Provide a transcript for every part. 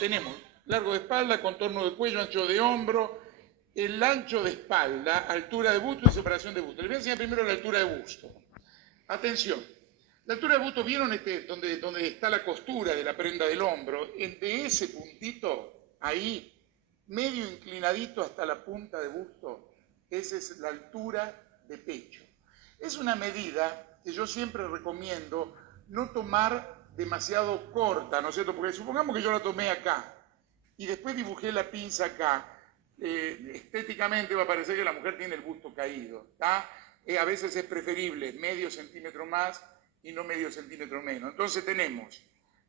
tenemos largo de espalda, contorno de cuello, ancho de hombro, el ancho de espalda, altura de busto y separación de busto. Les voy a enseñar primero la altura de busto. Atención, la altura de busto, ¿vieron donde está la costura de la prenda del hombro? De ese puntito, ahí, medio inclinadito hasta la punta de busto, esa es la altura de pecho. Es una medida que yo siempre recomiendo no tomar demasiado corta, ¿no es cierto? Porque supongamos que yo la tomé acá y después dibujé la pinza acá, estéticamente va a parecer que la mujer tiene el busto caído, ¿tá? A veces es preferible medio centímetro más y no medio centímetro menos. Entonces tenemos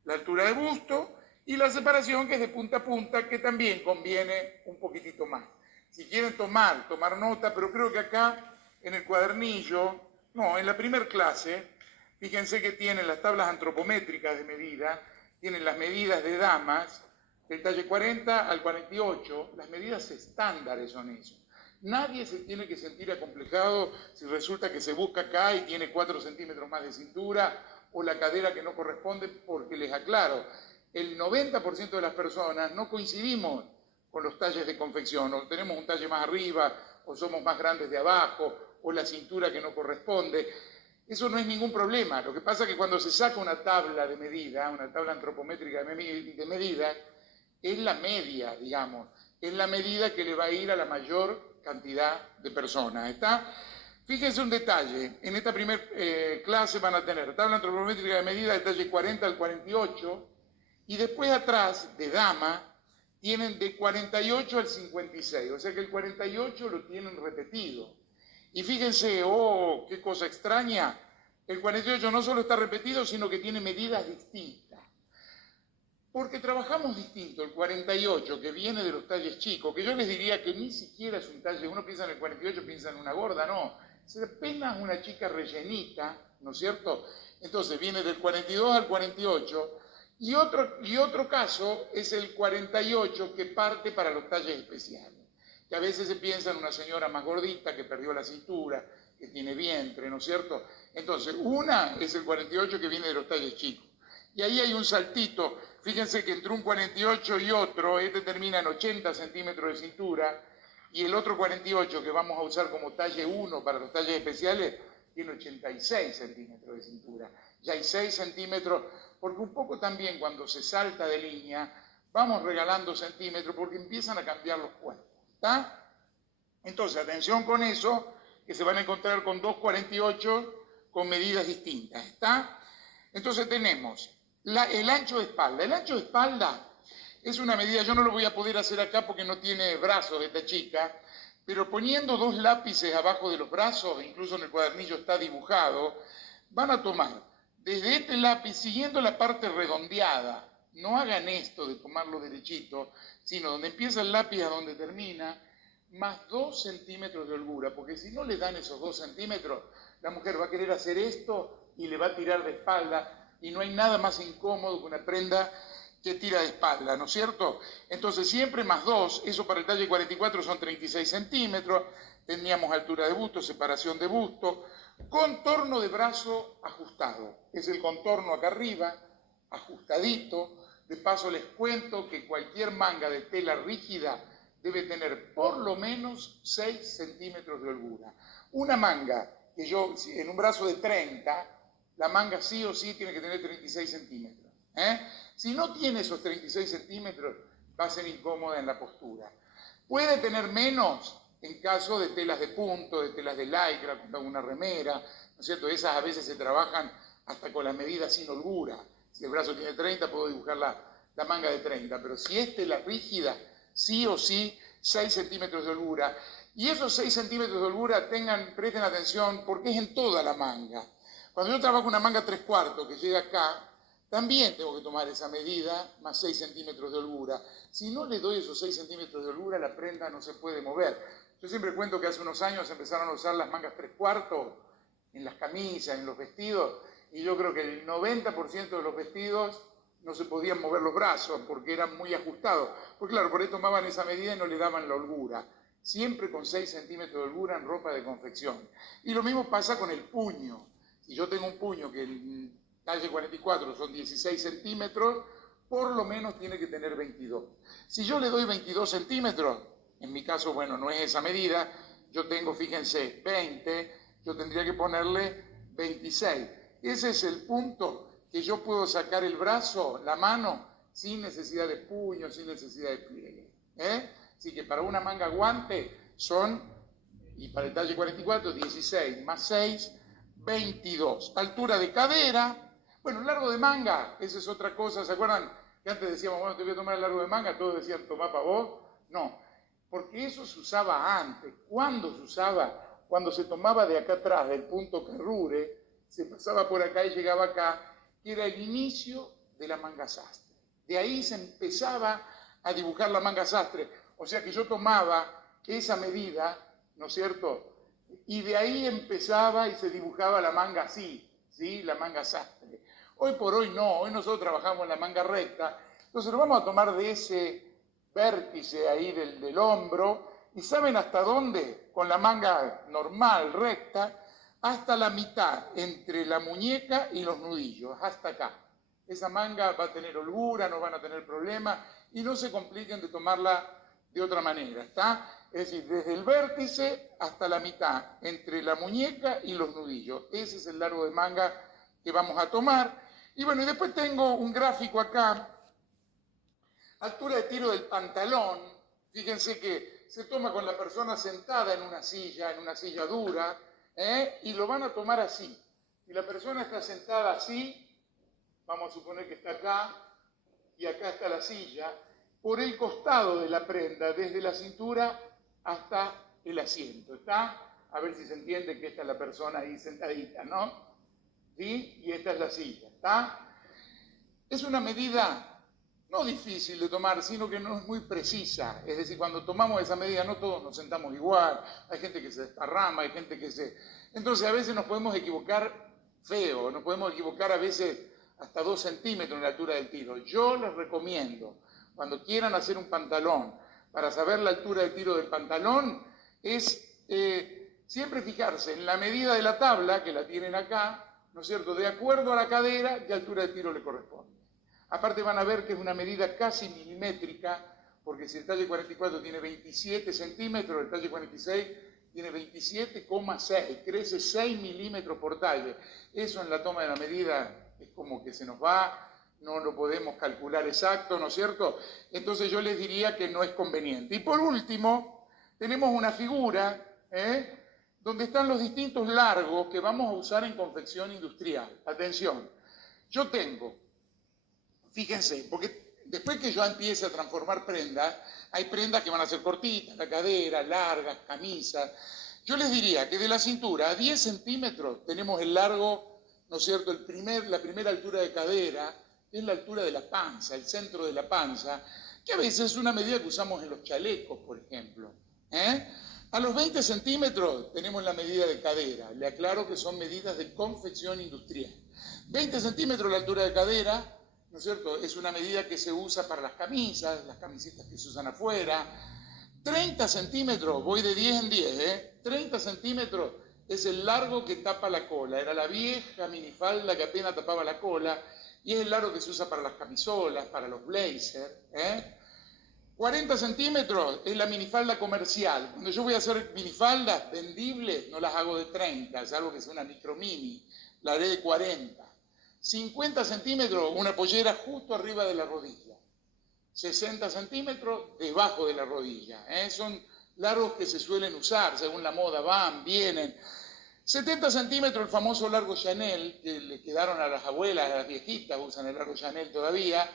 la altura de busto y la separación, que es de punta a punta, que también conviene un poquitito más. Si quieren tomar nota, pero creo que acá en el cuadernillo, no, en la primer clase, fíjense que tienen las tablas antropométricas de medida, tienen las medidas de damas, del talle 40 al 48, las medidas estándares son eso. Nadie se tiene que sentir acomplejado si resulta que se busca acá y tiene 4 centímetros más de cintura o la cadera que no corresponde, porque les aclaro, el 90% de las personas no coincidimos con los talles de confección, o tenemos un talle más arriba, o somos más grandes de abajo, o la cintura que no corresponde. Eso no es ningún problema. Lo que pasa es que cuando se saca una tabla de medida, una tabla antropométrica de medida, es la media, digamos, es la medida que le va a ir a la mayor cantidad de personas. ¿Está? Fíjense un detalle, en esta primera clase van a tener tabla antropométrica de medida de talle 40 al 48, y después atrás, de dama, tienen de 48 al 56, o sea que el 48 lo tienen repetido. Y fíjense, oh, qué cosa extraña, el 48 no solo está repetido, sino que tiene medidas distintas. Porque trabajamos distinto el 48, que viene de los talles chicos, que yo les diría que ni siquiera es un talle, uno piensa en el 48, piensa en una gorda, no, es apenas una chica rellenita, ¿no es cierto? Entonces viene del 42 al 48, y otro caso es el 48 que parte para los talles especiales, que a veces se piensa en una señora más gordita que perdió la cintura, que tiene vientre, ¿no es cierto? Entonces, una es el 48 que viene de los talles chicos. Y ahí hay un saltito, fíjense que entre un 48 y otro, este termina en 80 centímetros de cintura, y el otro 48 que vamos a usar como talle 1 para los talles especiales, tiene 86 centímetros de cintura. Ya hay 6 centímetros, porque un poco también cuando se salta de línea, vamos regalando centímetros porque empiezan a cambiar los cuerpos, ¿está? Entonces, atención con eso, que se van a encontrar con 2,48 con medidas distintas, ¿está? Entonces tenemos el ancho de espalda. El ancho de espalda es una medida, yo no lo voy a poder hacer acá porque no tiene brazos esta chica, pero poniendo 2 lápices abajo de los brazos, incluso en el cuadernillo está dibujado, van a tomar desde este lápiz, siguiendo la parte redondeada, no hagan esto de tomarlo derechito, sino donde empieza el lápiz a donde termina, más 2 centímetros de holgura, porque si no le dan esos 2 centímetros, la mujer va a querer hacer esto y le va a tirar de espalda, y no hay nada más incómodo que una prenda que tira de espalda, ¿no es cierto? Entonces siempre más 2, eso para el talle 44 son 36 centímetros, teníamos altura de busto, separación de busto, contorno de brazo ajustado, es el contorno acá arriba, ajustadito. De paso les cuento que cualquier manga de tela rígida debe tener por lo menos 6 centímetros de holgura. Una manga que yo, en un brazo de 30, la manga sí o sí tiene que tener 36 centímetros. Si no tiene esos 36 centímetros, va a ser incómoda en la postura. Puede tener menos en caso de telas de punto, de telas de lycra, con una remera, ¿no es cierto? Esas a veces se trabajan hasta con las medidas sin holgura. Si el brazo tiene 30, puedo dibujar la manga de 30, pero si es tela rígida, sí o sí 6 centímetros de holgura. Y esos 6 centímetros de holgura, presten atención, porque es en toda la manga. Cuando yo trabajo una manga 3/4 que llega acá, también tengo que tomar esa medida, más 6 centímetros de holgura. Si no le doy esos 6 centímetros de holgura, la prenda no se puede mover. Yo siempre cuento que hace unos años empezaron a usar las mangas 3/4 en las camisas, en los vestidos, y yo creo que el 90% de los vestidos no se podían mover los brazos porque eran muy ajustados. Porque claro, por ahí tomaban esa medida y no le daban la holgura. Siempre con 6 centímetros de holgura en ropa de confección. Y lo mismo pasa con el puño. Si yo tengo un puño que en talle 44 son 16 centímetros, por lo menos tiene que tener 22. Si yo le doy 22 centímetros, en mi caso, bueno, no es esa medida, yo tengo, fíjense, 20, yo tendría que ponerle 26. Ese es el punto que yo puedo sacar el brazo, la mano, sin necesidad de puño, sin necesidad de pliegue. Así que para una manga guante son, y para el talle 44, 16 más 6, 22. Altura de cadera, bueno, largo de manga, esa es otra cosa. ¿Se acuerdan que antes decíamos, bueno, te voy a tomar el largo de manga? Todos decían, tomá para vos. No, porque eso se usaba antes. ¿Cuándo se usaba? Cuando se tomaba de acá atrás, del punto carrure, se pasaba por acá y llegaba acá, que era el inicio de la manga sastre. De ahí se empezaba a dibujar la manga sastre. O sea que yo tomaba esa medida, ¿no es cierto? Y de ahí empezaba y se dibujaba la manga así, ¿sí? La manga sastre. Hoy por hoy no, hoy nosotros trabajamos en la manga recta, entonces lo vamos a tomar de ese vértice ahí del hombro, y ¿saben hasta dónde? Con la manga normal, recta, hasta la mitad, entre la muñeca y los nudillos, hasta acá. Esa manga va a tener holgura, no van a tener problemas, y no se compliquen de tomarla de otra manera, ¿está? Es decir, desde el vértice hasta la mitad, entre la muñeca y los nudillos. Ese es el largo de manga que vamos a tomar. Y bueno, y después tengo un gráfico acá, altura de tiro del pantalón. Fíjense que se toma con la persona sentada en una silla dura, y lo van a tomar así. Si la persona está sentada así, vamos a suponer que está acá, y acá está la silla, por el costado de la prenda, desde la cintura hasta el asiento, ¿está? A ver si se entiende que esta es la persona ahí sentadita, ¿no? ¿Sí? Y esta es la silla, ¿está? Es una medida no difícil de tomar, sino que no es muy precisa. Es decir, cuando tomamos esa medida no todos nos sentamos igual, hay gente que se desparrama, hay gente que se... Entonces a veces nos podemos equivocar feo, nos podemos equivocar a veces hasta 2 centímetros en la altura del tiro. Yo les recomiendo, cuando quieran hacer un pantalón, para saber la altura de tiro del pantalón, es siempre fijarse en la medida de la tabla, que la tienen acá, ¿no es cierto?, de acuerdo a la cadera, qué altura de tiro le corresponde. Aparte van a ver que es una medida casi milimétrica, porque si el talle 44 tiene 27 centímetros, el talle 46 tiene 27,6, crece 6 milímetros por talle. Eso en la toma de la medida es como que se nos va, no lo podemos calcular exacto, ¿no es cierto? Entonces yo les diría que no es conveniente. Y por último, tenemos una figura, donde están los distintos largos que vamos a usar en confección industrial. Atención, yo tengo, fíjense, porque después que yo empiece a transformar prendas, hay prendas que van a ser cortitas, la cadera, largas, camisas. Yo les diría que de la cintura a 10 centímetros tenemos el largo, ¿no es cierto?, la primera altura de cadera, es la altura de la panza, el centro de la panza, que a veces es una medida que usamos en los chalecos, por ejemplo. A los 20 centímetros tenemos la medida de cadera. Le aclaro que son medidas de confección industrial. 20 centímetros la altura de cadera, ¿no es cierto? Es una medida que se usa para las camisas, las camisetas que se usan afuera. 30 centímetros, voy de 10 en 10, 30 centímetros es el largo que tapa la cola. Era la vieja minifalda que apenas tapaba la cola, y es el largo que se usa para las camisolas, para los blazers. 40 centímetros es la minifalda comercial. Cuando yo voy a hacer minifaldas vendibles, no las hago de 30, es algo que sea una micro mini, la haré de 40. 50 centímetros, una pollera justo arriba de la rodilla. 60 centímetros debajo de la rodilla. Son largos que se suelen usar, según la moda, van, vienen. 70 centímetros, el famoso largo Chanel, que le quedaron a las abuelas, a las viejitas, usan el largo Chanel todavía,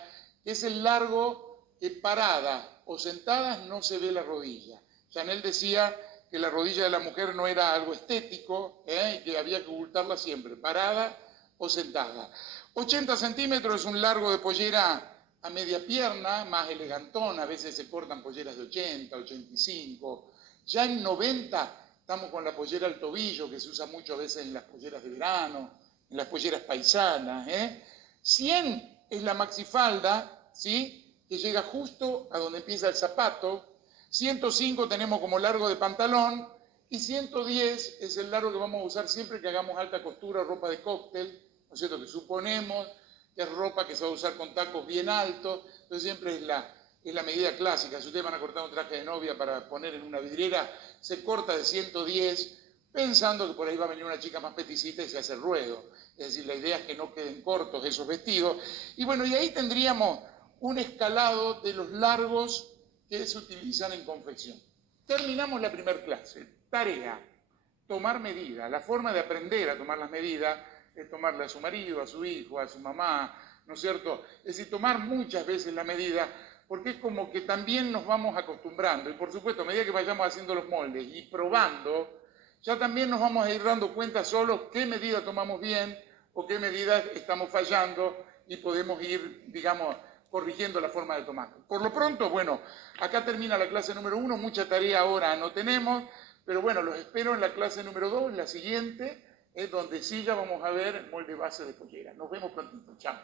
que es el largo que paradas o sentadas no se ve la rodilla. Chanel decía que la rodilla de la mujer no era algo estético, y que había que ocultarla siempre, parada o sentada. 80 centímetros es un largo de pollera a media pierna, más elegantón, a veces se cortan polleras de 80, 85. Ya en 90 estamos con la pollera al tobillo, que se usa mucho a veces en las polleras de verano, en las polleras paisanas. 100 es la maxifalda, ¿sí?, que llega justo a donde empieza el zapato. 105 tenemos como largo de pantalón, y 110 es el largo que vamos a usar siempre que hagamos alta costura o ropa de cóctel, ¿no es cierto?, que suponemos que es ropa que se va a usar con tacos bien altos, entonces siempre es la medida clásica. Si ustedes van a cortar un traje de novia para poner en una vidriera, se corta de 110, pensando que por ahí va a venir una chica más peticita y se hace el ruedo. Es decir, la idea es que no queden cortos esos vestidos. Y bueno, y ahí tendríamos un escalado de los largos que se utilizan en confección. Terminamos la primera clase. Tarea: tomar medidas. La forma de aprender a tomar las medidas es tomarle a su marido, a su hijo, a su mamá, ¿no es cierto? Es decir, tomar muchas veces la medida, porque es como que también nos vamos acostumbrando. Y por supuesto, a medida que vayamos haciendo los moldes y probando, ya también nos vamos a ir dando cuenta solo qué medida tomamos bien o qué medidas estamos fallando y podemos ir, digamos, corrigiendo la forma de tomar. Por lo pronto, bueno, acá termina la clase número 1, mucha tarea ahora no tenemos, pero bueno, los espero en la clase número 2, la siguiente, es donde sí ya vamos a ver el molde base de pollera. Nos vemos prontito, chao.